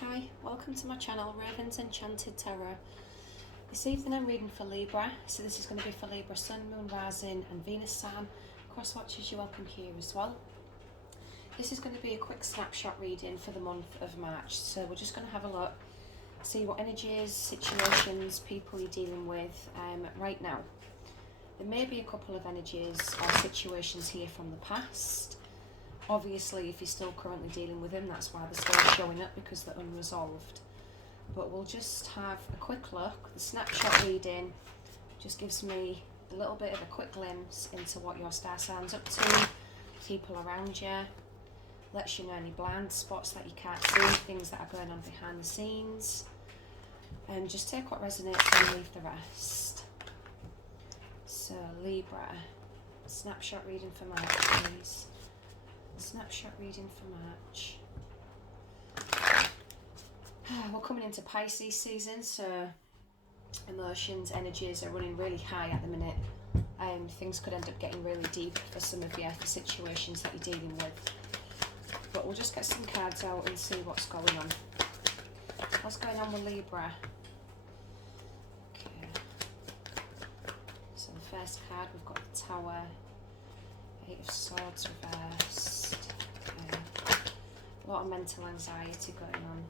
Hi, welcome to my channel, Raven's Enchanted Tarot. This evening I'm reading for Libra, so this is going to be for Libra Sun, Moon, Rising and Venus Sign. Cross watchers, you're welcome here as well. This is going to be a quick snapshot reading for the month of March, so we're just going to have a look, see what energies, situations, people you're dealing with right now. There may be a couple of energies or situations here from the past. Obviously, if you're still currently dealing with them, that's why they're still showing up, because they're unresolved. But we'll just have a quick look. The snapshot reading just gives me a little bit of a quick glimpse into what your star sign's up to, people around you, lets you know any blind spots that you can't see, things that are going on behind the scenes. And just take what resonates and leave the rest. So, Libra, snapshot reading for March, please. Snapshot reading for March. We're coming into Pisces season, so emotions, energies are running really high at the minute. Things could end up getting really deep for some of you, for situations that you're dealing with. But we'll just get some cards out and see what's going on. What's going on with Libra? Okay. So the first card, we've got the Tower, Eight of Swords reversed. A lot of mental anxiety going on.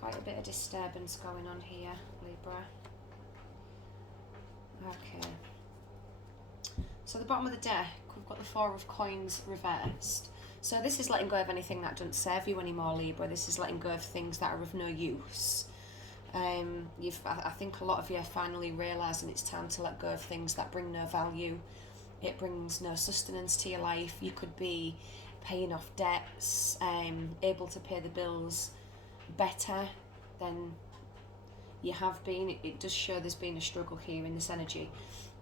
Quite a bit of disturbance going on here, Libra. Okay. So the bottom of the deck, we've got the Four of Coins reversed. So this is letting go of anything that doesn't serve you anymore, Libra. This is letting go of things that are of no use. I think a lot of you are finally realising it's time to let go of things that bring no value. It brings no sustenance to your life. You could be paying off debts, able to pay the bills better than you have been. It does show there's been a struggle here in this energy.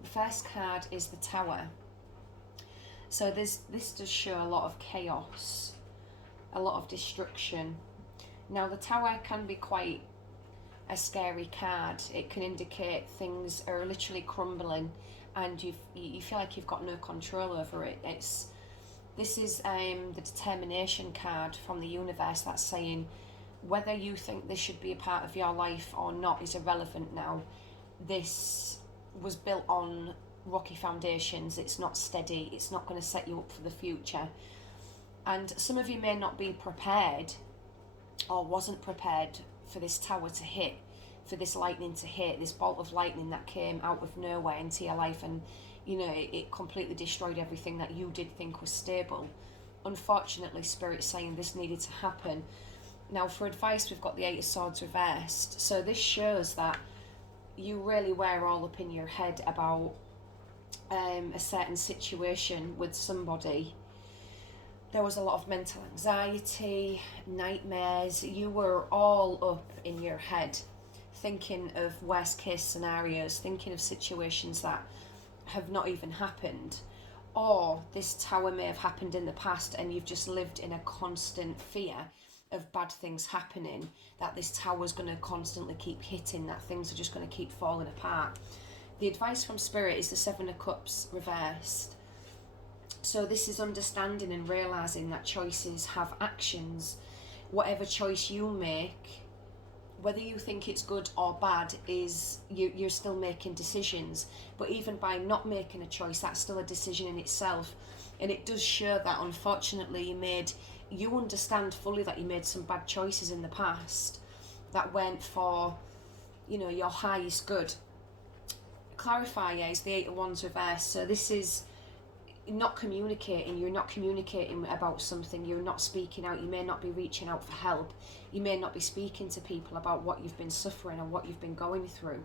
The first card is the Tower. So this does show a lot of chaos, a lot of destruction. Now the Tower can be quite a scary card. It can indicate things are literally crumbling and you feel like you've got no control over it. This is the determination card from the universe that's saying whether you think this should be a part of your life or not is irrelevant now. This was built on rocky foundations. It's not steady. It's not going to set you up for the future. And some of you may not be prepared or wasn't prepared for this Tower to hit, for this lightning to hit, this bolt of lightning that came out of nowhere into your life, and it completely destroyed everything that you did think was stable. Unfortunately, Spirit's saying this needed to happen. Now for advice, we've got the Eight of Swords reversed. So this shows that you really were all up in your head about a certain situation with somebody. There was a lot of mental anxiety, nightmares. You were all up in your head, thinking of worst case scenarios, thinking of situations that have not even happened. Or this Tower may have happened in the past and you've just lived in a constant fear of bad things happening, that this Tower's going to constantly keep hitting, that things are just going to keep falling apart. The advice from Spirit is the Seven of Cups reversed. So this is understanding and realising that choices have actions. Whatever choice you make, whether you think it's good or bad, is you're still making decisions. But even by not making a choice, that's still a decision in itself. And it does show that unfortunately you understand fully that you made some bad choices in the past that went for your highest good. Clarifier is the Eight of Wands reversed. So this is not communicating. You're not communicating about something. You're not speaking out. You may not be reaching out for help. You may not be speaking to people about what you've been suffering or what you've been going through.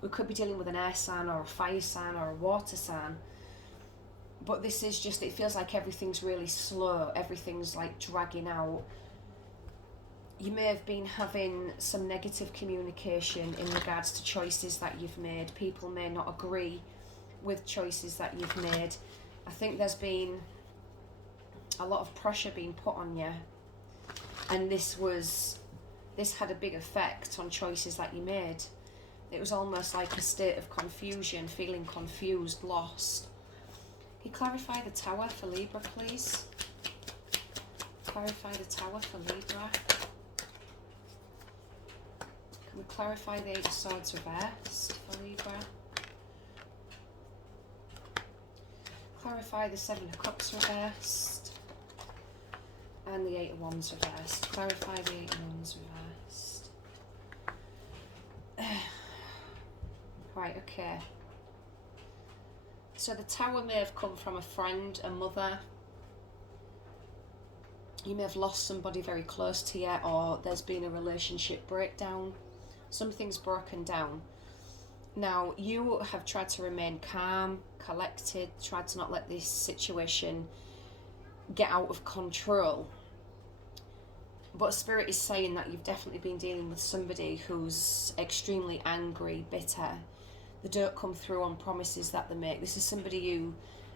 We could be dealing with an air sign or a fire sign or a water sign. But this is just, it feels like everything's really slow. Everything's like dragging out. You may have been having some negative communication in regards to choices that you've made. People may not agree with choices that you've made. I think there's been a lot of pressure being put on you, and this had a big effect on choices that you made. It was almost like a state of confusion, feeling confused, lost. Can you clarify the Tower for Libra, please? Clarify the Tower for Libra. Can we clarify the Eight of Swords reversed for Libra? Clarify the Seven of Cups reversed. And the Eight of Wands reversed. Clarify the Eight of Wands reversed. Right, okay. So the Tower may have come from a friend, a mother. You may have lost somebody very close to you, or there's been a relationship breakdown. Something's broken down. Now, you have tried to remain calm, collected, tried to not let this situation get out of control. But Spirit is saying that you've definitely been dealing with somebody who's extremely angry, bitter. They don't come through on promises that they make. This is somebody who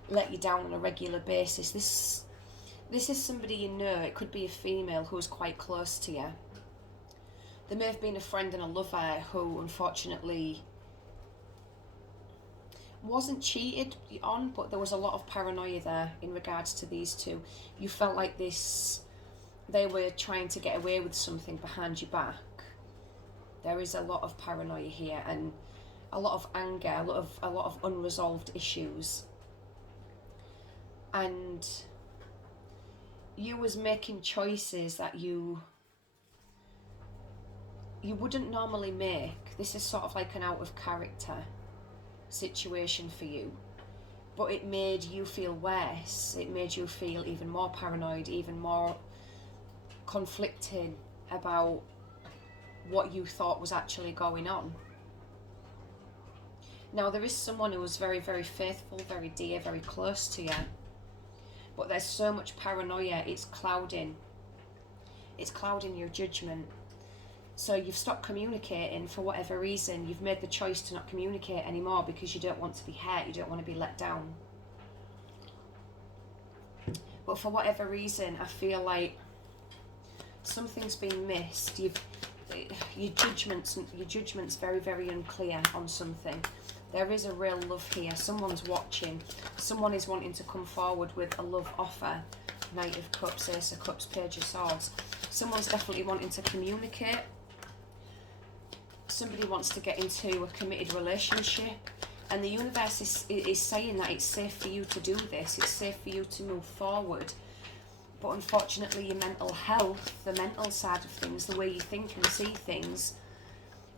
let you down on a regular basis. This is somebody you know. It could be a female who is quite close to you. There may have been a friend and a lover who unfortunately wasn't cheated on, but there was a lot of paranoia there in regards to these two. You felt like they were trying to get away with something behind your back. There is a lot of paranoia here, and a lot of anger, a lot of unresolved issues. And you was making choices that you wouldn't normally make. This is sort of like an out of character situation for you, but it made you feel worse. It made you feel even more paranoid, even more conflicted about what you thought was actually going on. Now, there is someone who was very, very faithful, very dear, very close to you, but there's so much paranoia, it's clouding your judgment. So you've stopped communicating for whatever reason. You've made the choice to not communicate anymore because you don't want to be hurt, you don't want to be let down. But for whatever reason, I feel like something's been missed. Your judgment's very, very unclear on something. There is a real love here. Someone's watching. Someone is wanting to come forward with a love offer. Knight of Cups, Ace of Cups, Page of Swords. Someone's definitely wanting to communicate. Somebody wants to get into a committed relationship. And the universe is saying that it's safe for you to do this. It's safe for you to move forward. But unfortunately, your mental health, the mental side of things, the way you think and see things,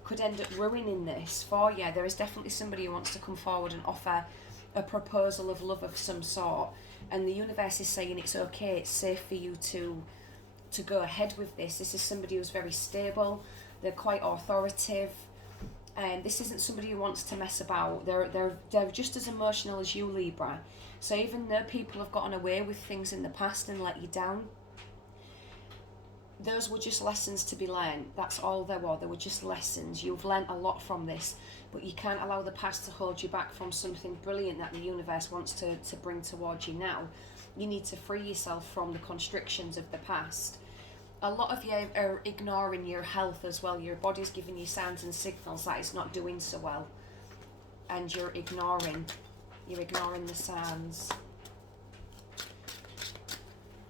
could end up ruining this for you. There is definitely somebody who wants to come forward and offer a proposal of love of some sort. And the universe is saying it's okay, it's safe for you to go ahead with this. This is somebody who's very stable. They're quite authoritative. And this isn't somebody who wants to mess about. They're just as emotional as you, Libra. So even though people have gotten away with things in the past and let you down, those were just lessons to be learned. That's all they were. They were just lessons. You've learnt a lot from this, but you can't allow the past to hold you back from something brilliant that the universe wants to bring towards you now. You need to free yourself from the constrictions of the past. A lot of you are ignoring your health as well. Your body's giving you signs and signals that it's not doing so well, and you're ignoring the signs.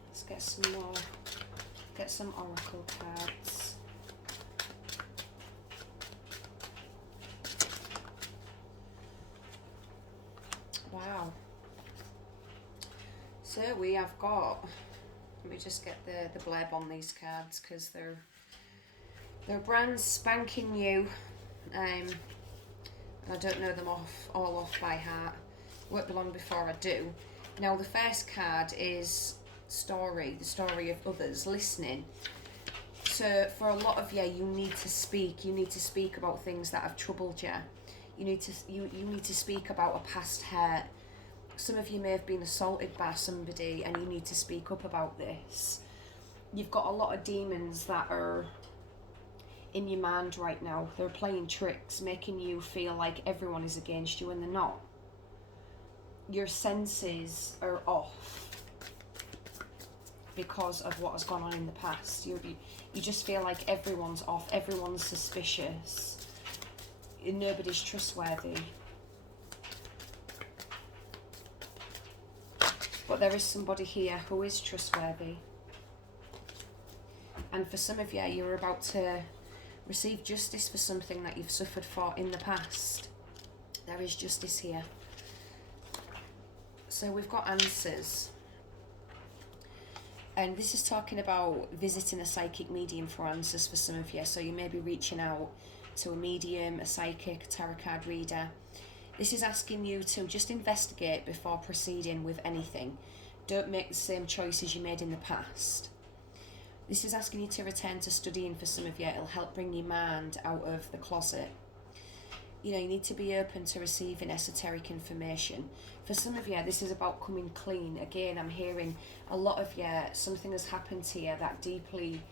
Let's get some more. Get some oracle cards. Wow. So we have got, let me just get the blurb on these cards because they're brand spanking new. I don't know them all off by heart. Won't be long before I do. Now the first card is the story of others, listening. So for a lot of you, you need to speak about things that have troubled you. You need to speak about a past hurt. Some of you may have been assaulted by somebody and you need to speak up about this. You've got a lot of demons that are in your mind right now. They're playing tricks, making you feel like everyone is against you and they're not. Your senses are off because of what has gone on in the past. You just feel like everyone's off, everyone's suspicious, nobody's trustworthy. But there is somebody here who is trustworthy. And for some of you, you're about to receive justice for something that you've suffered for in the past. There is justice here. So we've got answers. And this is talking about visiting a psychic medium for answers for some of you. So you may be reaching out to a medium, a psychic, a tarot card reader. This is asking you to just investigate before proceeding with anything. Don't make the same choices you made in the past. This is asking you to return to studying for some of you. It'll help bring your mind out of the closet. You know, you need to be open to receiving esoteric information. For some of you, this is about coming clean. Again, I'm hearing a lot of you, something has happened to you that deeply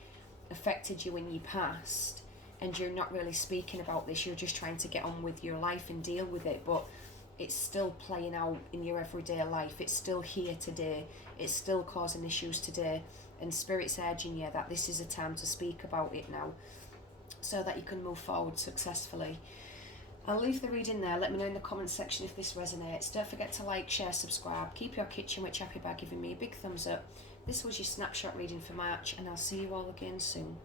affected you in your past, and you're not really speaking about this. You're just trying to get on with your life and deal with it, but it's still playing out in your everyday life. It's still here today. It's still causing issues today. And Spirit's urging you that this is a time to speak about it now, so that you can move forward successfully. I'll leave the reading there. Let me know in the comments section if this resonates. Don't forget to like, share, subscribe. Keep your kitchen witch happy by giving me a big thumbs up. This was your snapshot reading for March, and I'll see you all again soon.